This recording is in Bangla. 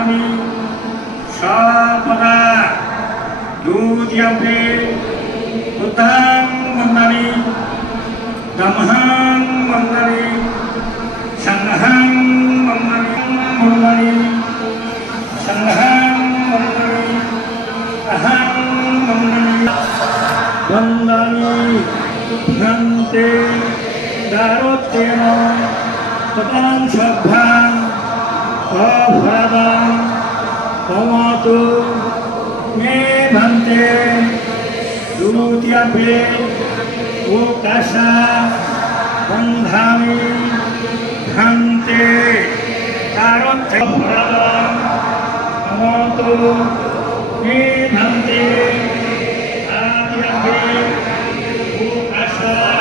বন্দামি সর্বদা দুর্যাপে বুদ্ধাং বন্দামি ধম্মাং বন্দামি সংঘাং বন্দামি বন্দামি সংঘাং বন্দামি অহং বন্দামি বন্দামি ভ্রান্তে দারোত্তেন ততাং সভ্যাং অভরাদাং কমতু মে ভন্তে দুর্যাপে ওকাশা বন্ধামি ভ্রান্তে দারোত্তেন অভরাদাং কমতু মে ভন্তে দুর্যাপে ওকাশা